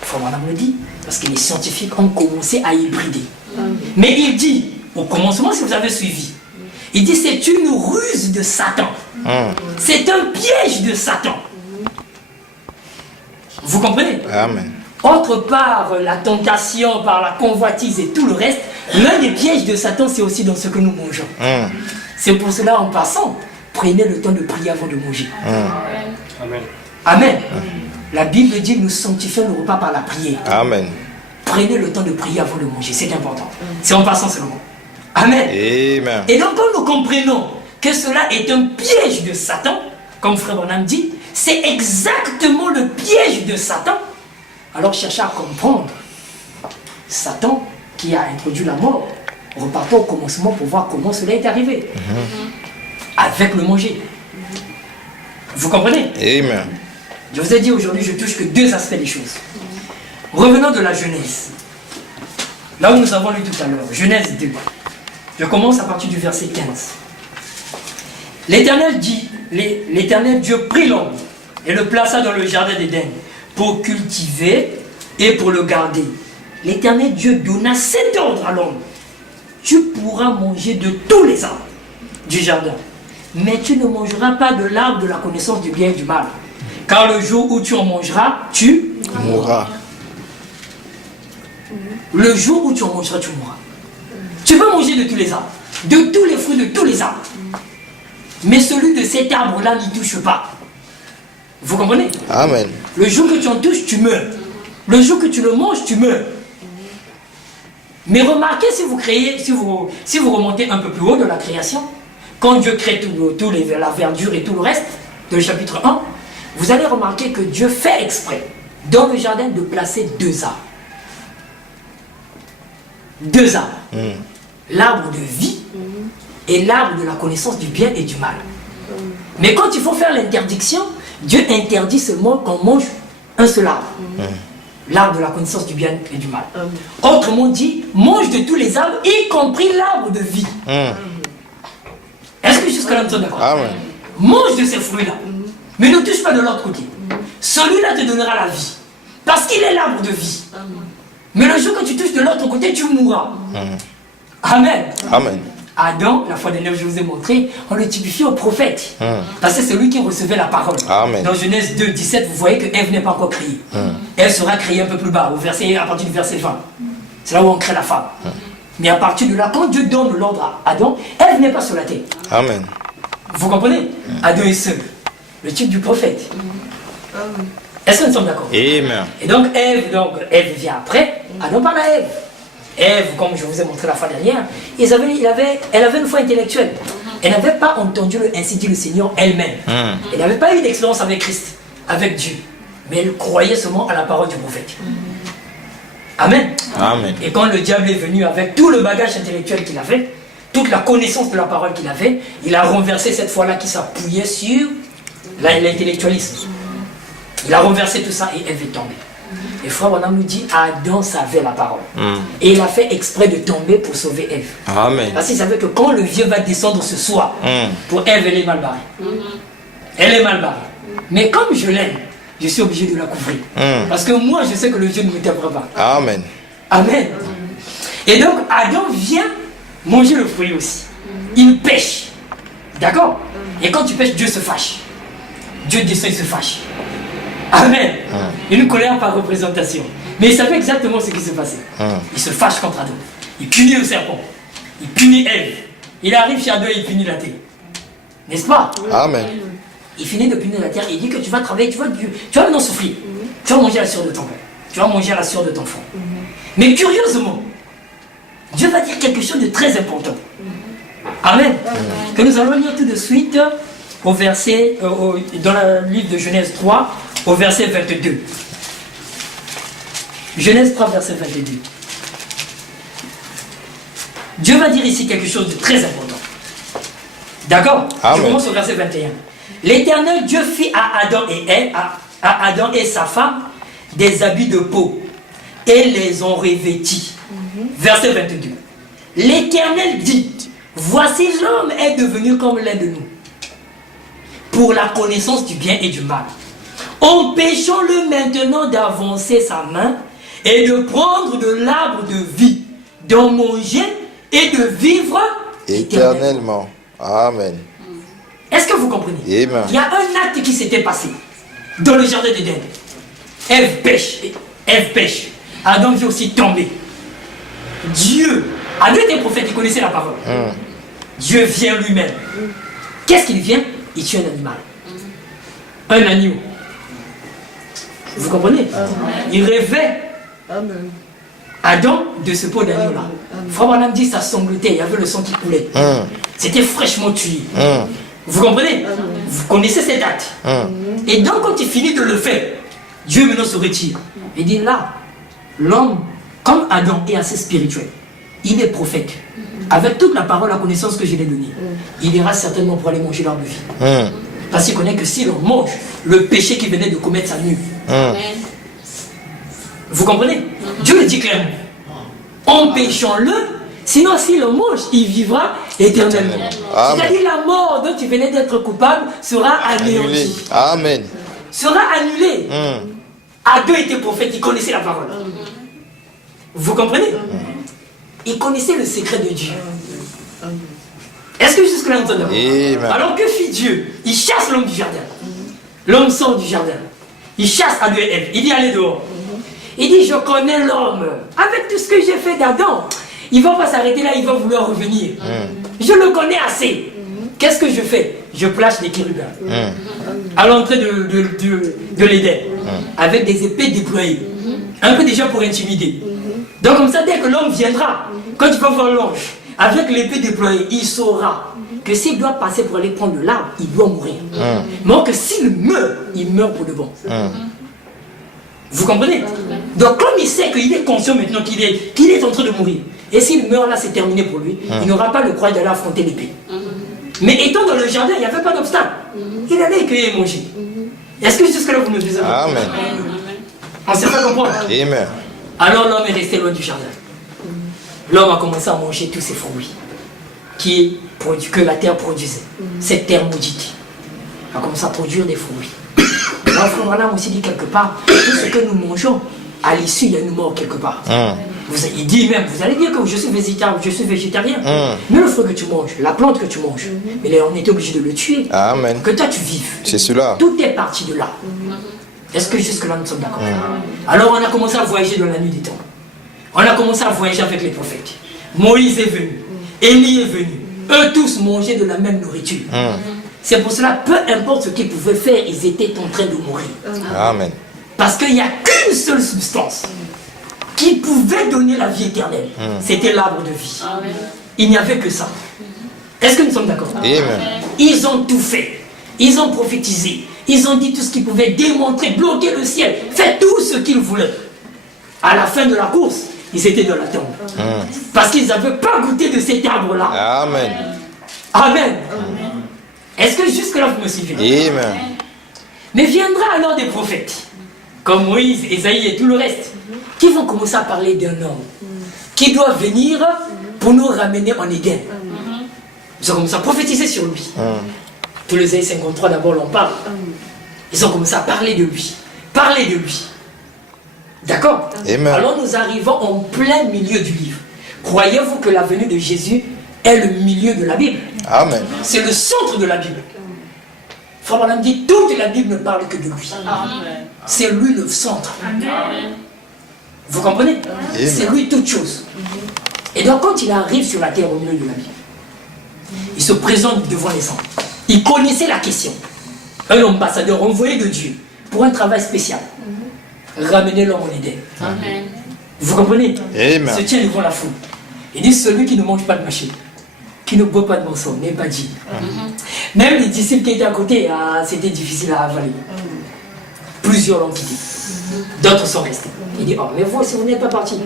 Frère Branham le dit, parce que les scientifiques ont commencé à hybrider. Mais il dit, au commencement, si vous avez suivi, il dit c'est une ruse de Satan. C'est un piège de Satan. Vous comprenez? Amen. Autre part, la tentation par la convoitise et tout le reste, l'un des pièges de Satan, c'est aussi dans ce que nous mangeons. C'est pour cela, en passant, prenez le temps de prier avant de manger. Amen. Amen. La Bible dit nous sanctifions le repas par la prière. Amen. Prenez le temps de prier avant de manger, c'est important. C'est en passant seulement. Amen. Amen. Et donc quand nous comprenons que cela est un piège de Satan, comme Frère Branham dit, c'est exactement le piège de Satan. Alors cherchez à comprendre Satan qui a introduit la mort. Repartons au commencement pour voir comment cela est arrivé. Avec le manger. Vous comprenez? Amen. Je vous ai dit aujourd'hui, je touche que deux aspects des choses. Revenons de la Genèse. Là où nous avons lu tout à l'heure, Genèse 2. Je commence à partir du verset 15. L'Éternel dit, l'Éternel Dieu prit l'homme et le plaça dans le jardin d'Éden pour cultiver et pour le garder. L'Éternel Dieu donna cet ordre à l'homme. Tu pourras manger de tous les arbres du jardin, mais tu ne mangeras pas de l'arbre de la connaissance du bien et du mal. Car le jour où tu en mangeras, tu Mourra. Le jour où tu en mangeras, tu mourras. Tu peux manger de tous les arbres, de tous les fruits de tous les arbres. Mais celui de cet arbre-là n'y touche pas. Vous comprenez? Amen. Le jour que tu en touches, tu meurs. Le jour que tu le manges, tu meurs. Mais remarquez, si vous remontez un peu plus haut de la création, quand Dieu crée la verdure et tout le reste, dans le chapitre 1, vous allez remarquer que Dieu fait exprès, dans le jardin, de placer deux arbres. Deux arbres. L'arbre de vie et l'arbre de la connaissance du bien et du mal. Mais quand il faut faire l'interdiction, Dieu interdit seulement qu'on mange un seul arbre. L'arbre de la connaissance du bien et du mal. Autrement dit, mange de tous les arbres, y compris l'arbre de vie. Est-ce que jusque-là nous sommes d'accord? Amen. Mange de ces fruits-là, mais ne touche pas de l'autre côté. Celui-là te donnera la vie, parce qu'il est l'arbre de vie. Mais le jour que tu touches de l'autre côté, tu mourras. Amen. Amen. Adam, la fois dernière je vous ai montré, on le typifie au prophète. Parce que c'est lui qui recevait la parole. Amen. Dans Genèse 2, 17, vous voyez que Ève n'est pas encore créée. Elle sera créée un peu plus bas, à partir du verset 20. C'est là où on crée la femme. Mais à partir de là, quand Dieu donne l'ordre à Adam, Ève n'est pas sur la terre. Amen. Vous comprenez? Adam est seul. Le type du prophète. Est-ce que nous sommes d'accord? Amen. Et donc Ève vient après, Adam parle à Ève. Ève, comme je vous ai montré la fois dernière, elle avait une foi intellectuelle. Elle n'avait pas entendu le ainsi dit le Seigneur elle-même. Elle n'avait pas eu d'expérience avec Christ, avec Dieu. Mais elle croyait seulement à la parole du prophète. Amen. Amen. Et quand le diable est venu avec tout le bagage intellectuel qu'il avait, toute la connaissance de la parole qu'il avait, il a renversé cette foi-là qui s'appuyait sur l'intellectualisme. Il a renversé tout ça et Ève est tombée. Et frère Branham nous dit, Adam savait la parole. Et il a fait exprès de tomber pour sauver Ève. Amen. Parce qu'il savait que quand le vieux va descendre ce soir, pour Ève, elle est mal barrée. Elle est mal barrée. Mais comme je l'aime, je suis obligé de la couvrir. Parce que moi, je sais que le vieux ne me tapera pas. Amen. Amen. Et donc, Adam vient manger le fruit aussi. Il pêche. D'accord? Et quand tu pêches, Dieu se fâche. Dieu descend, il se fâche. Amen. Une colère par représentation. Mais il savait exactement ce qui se passait. Il se fâche contre Adam. Il punit le serpent. Il punit Ève. Il arrive chez Adam et il punit la terre. N'est-ce pas? Amen. Il finit de punir la terre et il dit que tu vas travailler, tu vas maintenant souffrir. Tu vas manger la sueur de ton père. Tu vas manger la sueur de ton frère. Mais curieusement, Dieu va dire quelque chose de très important. Amen. Que nous allons lire tout de suite au verset, dans le livre de Genèse 3, au verset 22. Genèse 3, verset 22. Dieu va dire ici quelque chose de très important. D'accord? Je commence au verset 21. L'Éternel Dieu fit à Adam et sa femme des habits de peau et les ont revêtis. Verset 22. L'Éternel dit, voici l'homme est devenu comme l'un de nous, pour la connaissance du bien et du mal. Empêchons-le maintenant d'avancer sa main et de prendre de l'arbre de vie, d'en manger et de vivre Éternellement. Amen. Est-ce que vous comprenez? Amen. Il y a un acte qui s'était passé dans le jardin d'Éden. Ève pêche. Adam vient aussi tomber. Adam était prophète, il connaissait la parole. Dieu vient lui-même. Qu'est-ce qu'il vient? Il tue un animal. Un agneau. Vous comprenez? Il rêvait Adam de ce pot d'agneau-là. Frère Branham dit ça sanglotait, il y avait le sang qui coulait. C'était fraîchement tué. Vous comprenez? Vous connaissez cet acte. Et donc quand il finit de le faire, Dieu maintenant se retire. Il dit là, l'homme, comme Adam est assez spirituel, il est prophète. Avec toute la parole, la connaissance que je lui ai donnée, il ira certainement pour aller manger l'arbre de vie. Parce qu'il connaît que si l'on mange, le péché qu'il venait de commettre s'annule. Vous comprenez? Dieu le dit clairement. Empêchons-le, sinon s'il le mange, il vivra éternellement. C'est-à-dire la mort dont tu venais d'être coupable sera anéantie. Amen. Sera annulée. Adam était prophète, il connaissait la parole. Vous comprenez? Il connaissait le secret de Dieu. Est-ce que jusque-là nous sommes d'accord? Alors que fit Dieu? Il chasse l'homme du jardin. L'homme sort du jardin. Il chasse Adam et Ève. Il dit allez dehors. Il dit je connais l'homme. Avec tout ce que j'ai fait d'Adam, il ne va pas s'arrêter là, il va vouloir revenir. Je le connais assez. Qu'est-ce que je fais? Je place les chérubins à l'entrée de l'Éden avec des épées déployées. Un peu déjà pour intimider. Donc comme ça, dès que l'homme viendra, quand tu vas voir l'ange, avec l'épée déployée, il saura que s'il doit passer pour aller prendre l'arbre, il doit mourir. Mais que s'il meurt, il meurt pour de bon. Vous comprenez? Donc comme il sait qu'il est conscient maintenant qu'il est en train de mourir, et s'il meurt là, c'est terminé pour lui, il n'aura pas le courage d'aller affronter l'épée. Mais étant dans le jardin, il n'y avait pas d'obstacle. Il allait cueillir et manger. Est-ce que jusque-là vous me disiez? Amen. On ne sait pas comprendre. Amen. Alors l'homme est resté loin du jardin. L'homme a commencé à manger tous ces fruits que la terre produisait. Cette terre maudite a commencé à produire des fruits. Alors frère Branham aussi dit quelque part, tout ce que nous mangeons, à l'issue il y a une mort quelque part. Il dit même, vous allez dire que je suis végétarien. Mais le fruit que tu manges, la plante que tu manges, on était obligé de le tuer. Amen. Que toi tu vives. C'est cela. Tout est parti de là. Est-ce que jusque-là nous sommes d'accord? Alors on a commencé à voyager dans la nuit des temps. On a commencé à voyager avec les prophètes. Moïse est venu. Élie est venu. Eux tous mangeaient de la même nourriture. C'est pour cela, peu importe ce qu'ils pouvaient faire, ils étaient en train de mourir. Amen. Parce qu'il n'y a qu'une seule substance qui pouvait donner la vie éternelle. C'était l'arbre de vie. Il n'y avait que ça. Est-ce que nous sommes d'accord? Amen. Ils ont tout fait. Ils ont prophétisé. Ils ont dit tout ce qu'ils pouvaient, démontrer, bloquer le ciel, faire tout ce qu'ils voulaient. À la fin de la course, ils étaient dans la tombe. Parce qu'ils n'avaient pas goûté de cet arbre-là. Amen. Amen. Est-ce que jusque-là vous me suivez? Amen. Mais viendra alors des prophètes, comme Moïse, Esaïe et tout le reste, qui vont commencer à parler d'un homme qui doit venir pour nous ramener en Éden. Ils ont commencé à prophétiser sur lui. Tout les Ésaïe 53 d'abord l'en parle. Ils ont commencé à parler de lui. Parler de lui. D'accord? Alors nous arrivons en plein milieu du livre. Croyez-vous que la venue de Jésus est le milieu de la Bible? Amen. C'est le centre de la Bible. Frère Branham dit, toute la Bible ne parle que de lui. C'est lui le centre. Vous comprenez? C'est lui toute chose. Et donc quand il arrive sur la terre au milieu de la Bible, il se présente devant les saints. Il connaissait la question. Un ambassadeur envoyé de Dieu pour un travail spécial. Ramener l'homme en Éden. Vous comprenez? Il se tient devant la foule. Il dit, celui qui ne mange pas de mâché, qui ne boit pas de mensonge, n'est pas dit. Même les disciples qui étaient à côté, c'était difficile à avaler. Plusieurs l'ont quitté. D'autres sont restés. Il dit, oh, mais vous, si vous n'êtes pas partis,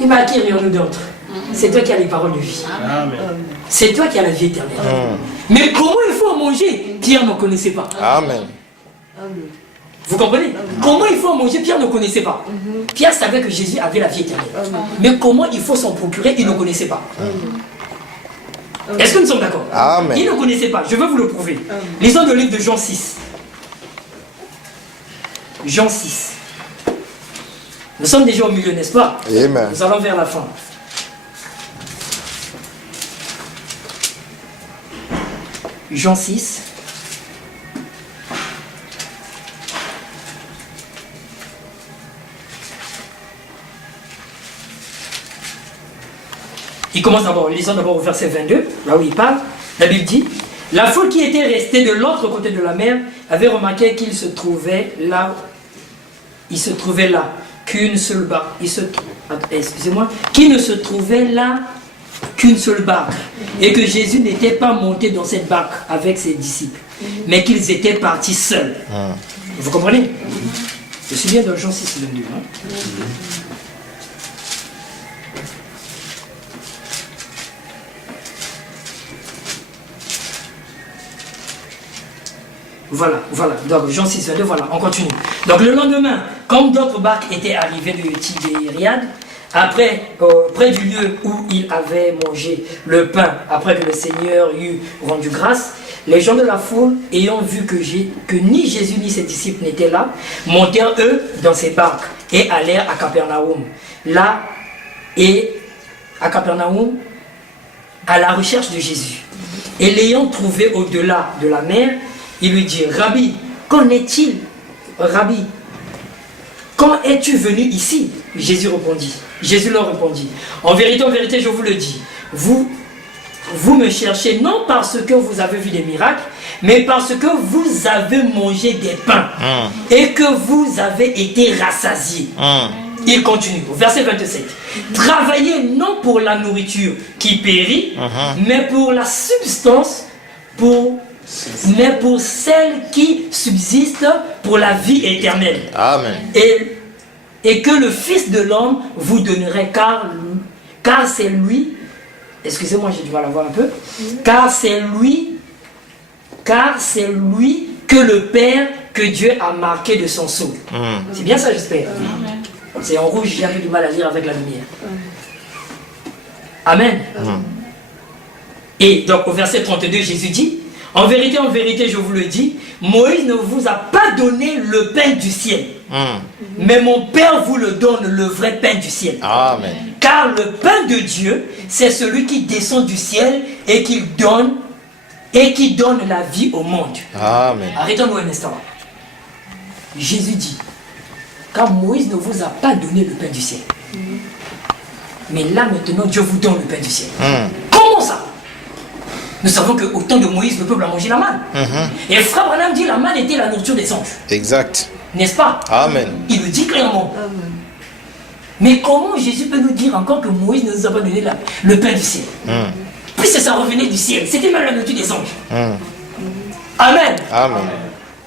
il m'a acquis rien d'autre. C'est toi qui as les paroles de vie. C'est toi qui as la vie éternelle. Mais comment il faut manger? Pierre ne connaissait pas. Amen. Vous comprenez? Comment il faut manger? Pierre ne connaissait pas. Pierre savait que Jésus avait la vie éternelle. Mais comment il faut s'en procurer? Il ne connaissait pas. Est-ce que nous sommes d'accord? Amen. Il ne connaissait pas. Je vais vous le prouver. Lisons le livre de Jean 6. Jean 6. Nous sommes déjà au milieu, n'est-ce pas? Amen. Nous allons vers la fin. Jean 6. Il commence d'abord, lisons d'abord au verset 22, là où il parle. La Bible dit, la foule qui était restée de l'autre côté de la mer avait remarqué qu'il se trouvait là, qu'une seule barque. Qui ne se trouvait là qu'une seule barque. Et que Jésus n'était pas monté dans cette barque avec ses disciples, mais qu'ils étaient partis seuls. Vous comprenez? Je suis bien dans Jean 6, 22. Voilà. Donc Jean 6, 22, voilà, on continue. Donc le lendemain, comme d'autres barques étaient arrivées de Tibériade, après, près du lieu où il avait mangé le pain, après que le Seigneur eut rendu grâce, les gens de la foule, ayant vu que ni Jésus ni ses disciples n'étaient là, montèrent eux dans ces barques et allèrent à Capernaum. Là, et à Capernaum, à la recherche de Jésus. Et l'ayant trouvé au-delà de la mer, il lui dit, Rabbi, qu'en est-il? Rabbi, quand es-tu venu ici? Jésus leur répondit, en vérité, je vous le dis, vous me cherchez non parce que vous avez vu des miracles, mais parce que vous avez mangé des pains et que vous avez été rassasiés. Il continue, au verset 27. Travaillez non pour la nourriture qui périt, mais pour la substance, mais pour celle qui subsiste pour la vie éternelle. Amen. Et que le Fils de l'homme vous donnerait, car c'est lui, excusez-moi, j'ai du mal à voir un peu, car c'est lui que le Père, que Dieu a marqué de son sceau. C'est bien ça, j'espère. C'est en rouge, j'ai un peu du mal à lire avec la lumière. Amen. Et donc au verset 32, Jésus dit, en vérité, je vous le dis, Moïse ne vous a pas donné le pain du ciel. Mais mon Père vous le donne, le vrai pain du ciel. Amen. Car le pain de Dieu, c'est celui qui descend du ciel et qui donne la vie au monde. Amen. Arrêtons-nous un instant. Jésus dit, car Moïse ne vous a pas donné le pain du ciel. Mais là maintenant, Dieu vous donne le pain du ciel. Comment ça? Nous savons qu'au temps de Moïse, le peuple a mangé la manne. Et frère Branham dit la manne était la nourriture des anges. Exact. N'est-ce pas? Amen. Il le dit clairement. Mais comment Jésus peut nous dire encore que Moïse ne nous a pas donné le pain du ciel? Puisque ça revenait du ciel. C'était même la nourriture des anges. Amen. Amen.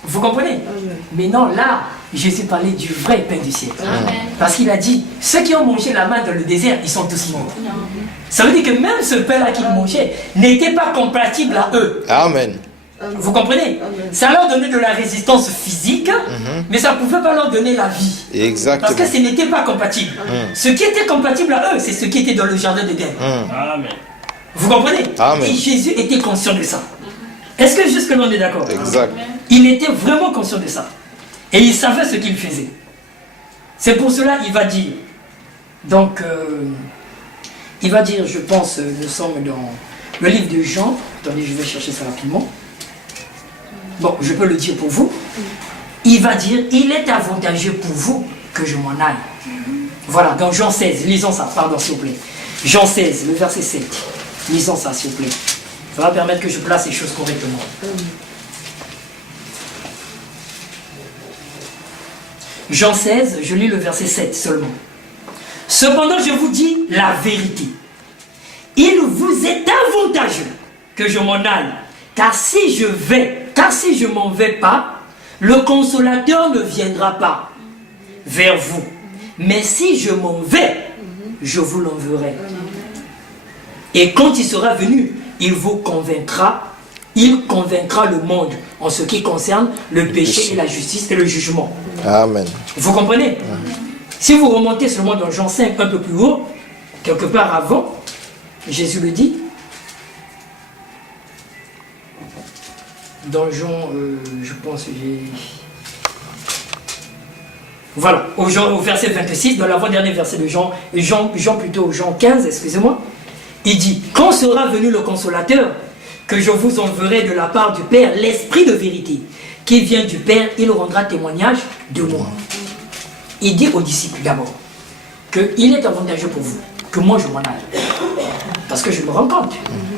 Vous comprenez? Mais non, là, Jésus parlait du vrai pain du ciel. Parce qu'il a dit, ceux qui ont mangé la manne dans le désert, ils sont tous morts. Ça veut dire que même ce pain-là qu'ils mangeaient n'était pas compatible à eux. Amen. Vous comprenez? Ça leur donnait de la résistance physique, mais ça ne pouvait pas leur donner la vie. Exactement. Parce que ce n'était pas compatible. Ce qui était compatible à eux, c'est ce qui était dans le jardin d'Éden. Amen. Vous comprenez? Amen. Et Jésus était conscient de ça. Est-ce que jusque-là on est d'accord? Exact. Il était vraiment conscient de ça. Et il savait ce qu'il faisait. C'est pour cela qu'il va dire. Donc, il va dire, je pense, nous sommes dans le livre de Jean. Attendez, je vais chercher ça rapidement. Bon, je peux le dire pour vous. Il va dire, il est avantageux pour vous que je m'en aille. Voilà, dans Jean 16, lisons ça, pardon, s'il vous plaît. Jean 16, le verset 7. Lisons ça, s'il vous plaît. Ça va permettre que je place les choses correctement. Jean 16, je lis le verset 7 seulement. Cependant, je vous dis la vérité. Il vous est avantageux que je m'en aille. Car si je m'en vais pas, le consolateur ne viendra pas vers vous. Mais si je m'en vais, je vous l'enverrai. Et quand il sera venu, il vous convaincra. Il convaincra le monde en ce qui concerne le péché et la justice et le jugement. Amen. Vous comprenez? Si vous remontez seulement dans Jean 5 un peu plus haut, quelque part avant, Jésus le dit. Dans Jean, je pense que j'ai... Voilà, au verset 26, dans l'avant-dernier verset de Jean 15, excusez-moi, il dit, quand sera venu le consolateur, que je vous enverrai de la part du Père, l'Esprit de vérité, qui vient du Père, il rendra témoignage de moi. Il dit aux disciples d'abord, qu'il est avantageux pour vous, que moi je m'en aille. Parce que je me rends compte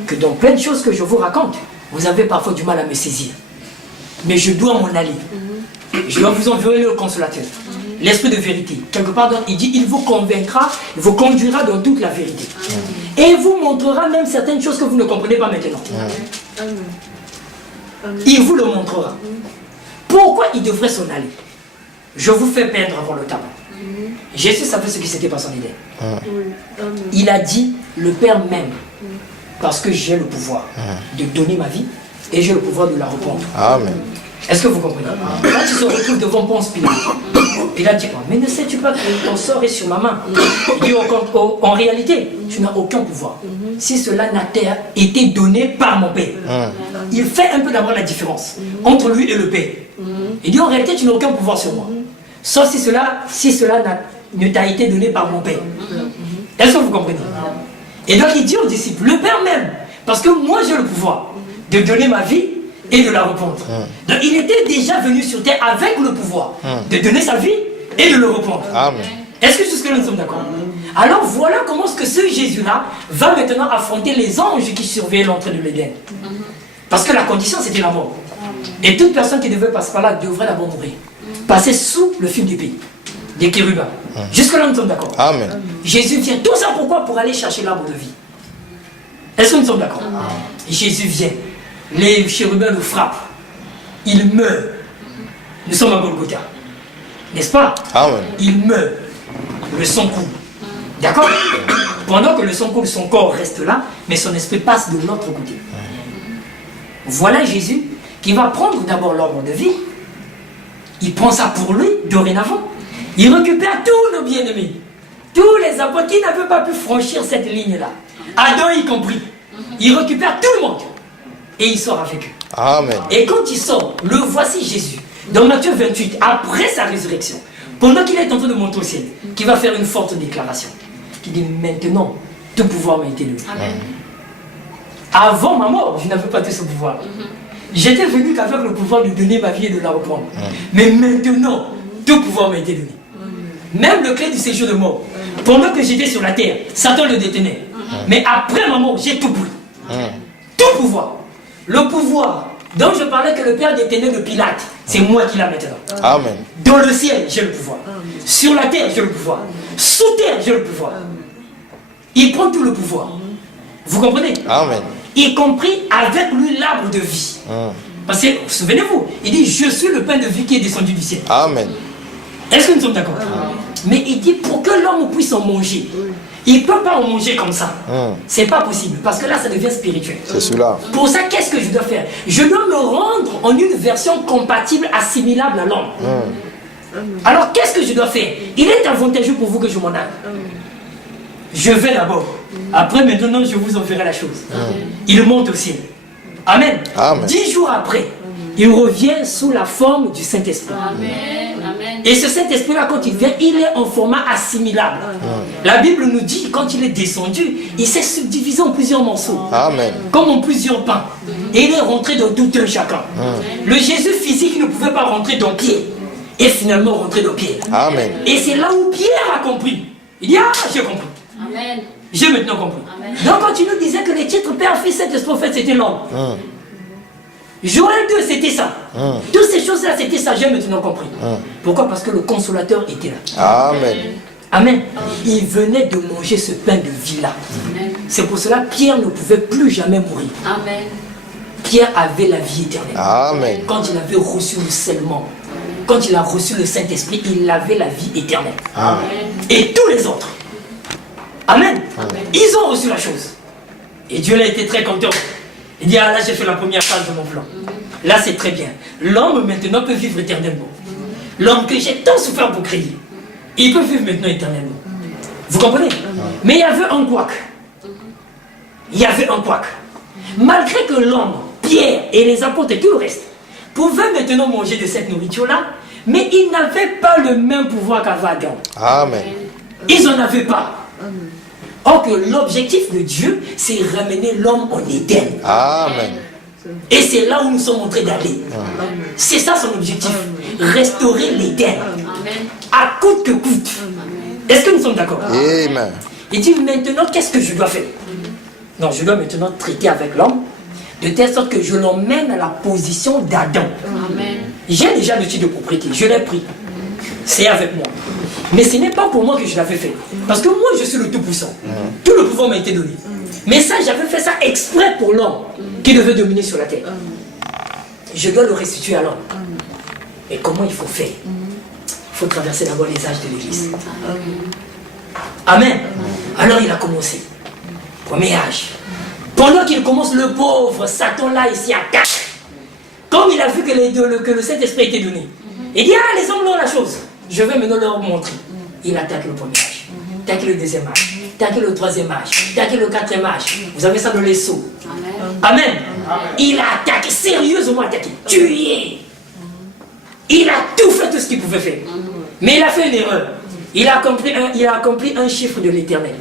que dans plein de choses que je vous raconte, vous avez parfois du mal à me saisir. Mais je dois m'en aller. Je dois vous enverrer le consolateur. L'esprit de vérité. Quelque part, il dit, il vous convaincra, il vous conduira dans toute la vérité. Et il vous montrera même certaines choses que vous ne comprenez pas maintenant. Il vous le montrera. Pourquoi il devrait s'en aller? Je vous fais perdre avant le tabac. Jésus savait ce qui s'était passé en Éden. Il a dit, le Père m'aime parce que j'ai le pouvoir de donner ma vie et j'ai le pouvoir de la reprendre. Amen. Est-ce que vous comprenez? Quand il se retrouve devant Ponce Pilate, Pilate dit, mais ne sais-tu pas que ton sort est sur ma main? Il dit, en réalité, tu n'as aucun pouvoir. Si cela n'a été donné par mon Père. Il fait un peu d'abord la différence entre lui et le Père. Il dit, en réalité, tu n'as aucun pouvoir sur moi. Sauf si cela ne t'a été donné par mon Père. Est-ce que vous comprenez? Et donc il dit aux disciples, le Père même, parce que moi j'ai le pouvoir de donner ma vie et de la reprendre. Donc il était déjà venu sur terre avec le pouvoir de donner sa vie et de le reprendre. Amen. Est-ce que jusque-là nous sommes d'accord? Alors voilà comment ce que ce Jésus-là va maintenant affronter les anges qui surveillaient l'entrée de l'Éden. Parce que la condition c'était la mort. Et toute personne qui devait passer par là devrait d'abord mourir. Passer sous le fil d'épée des chérubins. Jusque-là nous sommes d'accord. Amen. Jésus vient. Tout ça pourquoi? Pour aller chercher l'arbre de vie. Est-ce que nous sommes d'accord? Jésus vient. Les chérubins le frappent. Il meurt. Nous sommes à Golgotha. N'est-ce pas? Amen. Il meurt. Le sang coule. D'accord? Pendant que le sang coule, son corps reste là, mais son esprit passe de l'autre côté. Voilà Jésus qui va prendre d'abord l'arbre de vie. Il prend ça pour lui, dorénavant. Il récupère tous nos bien-aimés. Tous les apôtres qui n'avaient pas pu franchir cette ligne-là. Adam y compris. Il récupère tout le monde. Et il sort avec eux. Amen. Et quand il sort, le voici Jésus. Dans Matthieu 28, après sa résurrection, pendant qu'il est en train de monter au ciel, qui va faire une forte déclaration. qui dit maintenant, tout pouvoir m'a été donné. Amen. Avant ma mort, je n'avais pas tout ce pouvoir. J'étais venu qu'avec le pouvoir de donner ma vie et de la reprendre. Mais maintenant, tout pouvoir m'a été donné. Même le clé du séjour de mort. Pendant que j'étais sur la terre, Satan le détenait. Mais après ma mort, j'ai tout pris. Tout pouvoir. Le pouvoir dont je parlais que le Père détenait de Pilate, c'est moi qui l'ai maintenant. Amen. Dans le ciel, j'ai le pouvoir. Sur la terre, j'ai le pouvoir. Sous terre, j'ai le pouvoir. Il prend tout le pouvoir. Vous comprenez? Amen. Y compris avec lui l'arbre de vie. Parce que, souvenez-vous, il dit, je suis le pain de vie qui est descendu du ciel. Amen. Est-ce que nous sommes d'accord? Mais il dit, pour que l'homme puisse en manger, il ne peut pas en manger comme ça. C'est pas possible, parce que là, ça devient spirituel. C'est celui-là. Pour ça, qu'est-ce que je dois faire? Je dois me rendre en une version compatible, assimilable à l'homme. Alors, qu'est-ce que je dois faire? Il est avantageux pour vous que je m'en aille. Je vais d'abord. Après, maintenant, je vous en ferai la chose. Il monte au ciel. Amen. Amen. 10 jours après, il revient sous la forme du Saint-Esprit. Amen. Amen. Et ce Saint-Esprit-là, quand il vient, il est en format assimilable. La Bible nous dit, quand il est descendu, il s'est subdivisé en plusieurs morceaux. Amen. Comme en plusieurs pains. Et il est rentré dans tout un chacun. Le Jésus physique ne pouvait pas rentrer dans Pierre. Et finalement rentrer dans Pierre. Amen. Et c'est là où Pierre a compris. Il dit, ah, j'ai compris. Amen. J'ai maintenant compris. Amen. Donc quand tu nous disais que les titres Père, Fils, Saint-Esprit, en fait, c'était l'homme. Joël 2, c'était ça. Toutes ces choses-là, c'était ça. J'ai maintenant compris. Pourquoi? Parce que le consolateur était là. Amen. Amen. Il venait de manger ce pain de vie-là. C'est pour cela que Pierre ne pouvait plus jamais mourir. Amen. Pierre avait la vie éternelle. Amen. Quand il avait reçu le scellement, quand il a reçu le Saint-Esprit, il avait la vie éternelle. Amen. Et tous les autres. Amen. Ils ont reçu la chose. Et Dieu a été très content. Il dit, ah là j'ai fait la première phase de mon plan. Là c'est très bien. L'homme maintenant peut vivre éternellement. L'homme que j'ai tant souffert pour créer, il peut vivre maintenant éternellement. Vous comprenez? Mais il y avait un couac. Il y avait un couac. Malgré que l'homme, Pierre et les apôtres et tout le reste pouvaient maintenant manger de cette nourriture-là, mais ils n'avaient pas le même pouvoir qu'avant Adam. Amen. Ils n'en avaient pas. Or que l'objectif de Dieu, c'est ramener l'homme en Éden. Amen. Et c'est là où nous sommes en train d'aller. C'est ça son objectif. Restaurer l'Éden. À coûte que coûte. Est-ce que nous sommes d'accord? Amen. Il dit maintenant, qu'est-ce que je dois faire? Non, je dois maintenant traiter avec l'homme de telle sorte que je l'emmène à la position d'Adam. J'ai déjà le titre de propriété, je l'ai pris. C'est avec moi. Mais ce n'est pas pour moi que je l'avais fait. Parce que moi, je suis le Tout-Puissant. Tout le pouvoir m'a été donné. Mais ça, j'avais fait ça exprès pour l'homme qui devait dominer sur la terre. Je dois le restituer à l'homme. Et comment il faut faire? Il faut traverser d'abord les âges de l'Église. Amen. Alors il a commencé. Premier âge. Pendant qu'il commence, le pauvre Satan là, ici attaque. Comme il a vu que le Saint-Esprit était donné. Il dit, ah, les hommes ont la chose. Je vais maintenant leur montrer. Il attaque le premier âge. Attaque le deuxième âge. Attaque le troisième âge. Attaque le quatrième âge. Vous avez ça dans les sceaux. Amen. Il a attaqué, sérieusement attaqué. Tué. Il a tout fait, tout ce qu'il pouvait faire. Mais il a fait une erreur. Il a accompli un chiffre de l'éternel.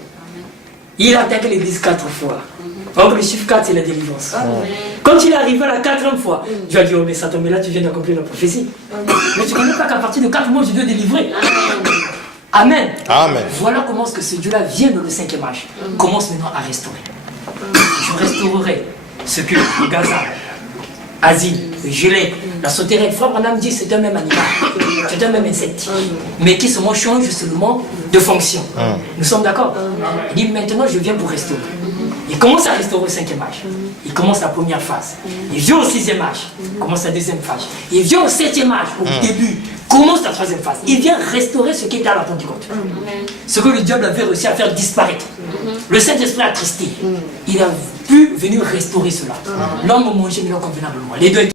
Il a attaqué l'église 4 fois. Donc le chiffre 4, c'est la délivrance. Quand il est arrivé à la 4e fois, Dieu a dit, oh mais Satan, mais là tu viens d'accomplir la prophétie. Mais tu ne connais pas qu'à partir de 4 mois, je dois délivrer. Amen. Amen. Voilà comment que ce Dieu-là vient dans le 5e âge. Commence maintenant à restaurer. Je restaurerai ce que le Gaza, Asile, le gilet, la sauterelle, Frère Branham dit c'est un même animal, c'est un même insecte, mais qui seulement change seulement de fonction. Nous sommes d'accord? Il dit maintenant je viens pour restaurer. Il commence à restaurer le 5e âge. Il commence la première phase. Il vient au 6e âge. Il commence la deuxième phase. Il vient au 7e âge, au début. Commence la 3e phase. Il vient restaurer ce qui était à la Pentecôte. Ce que le diable avait réussi à faire disparaître. Le Saint-Esprit a attristé. Il a pu venir restaurer cela. L'homme mangeait maintenant convenablement. Les deux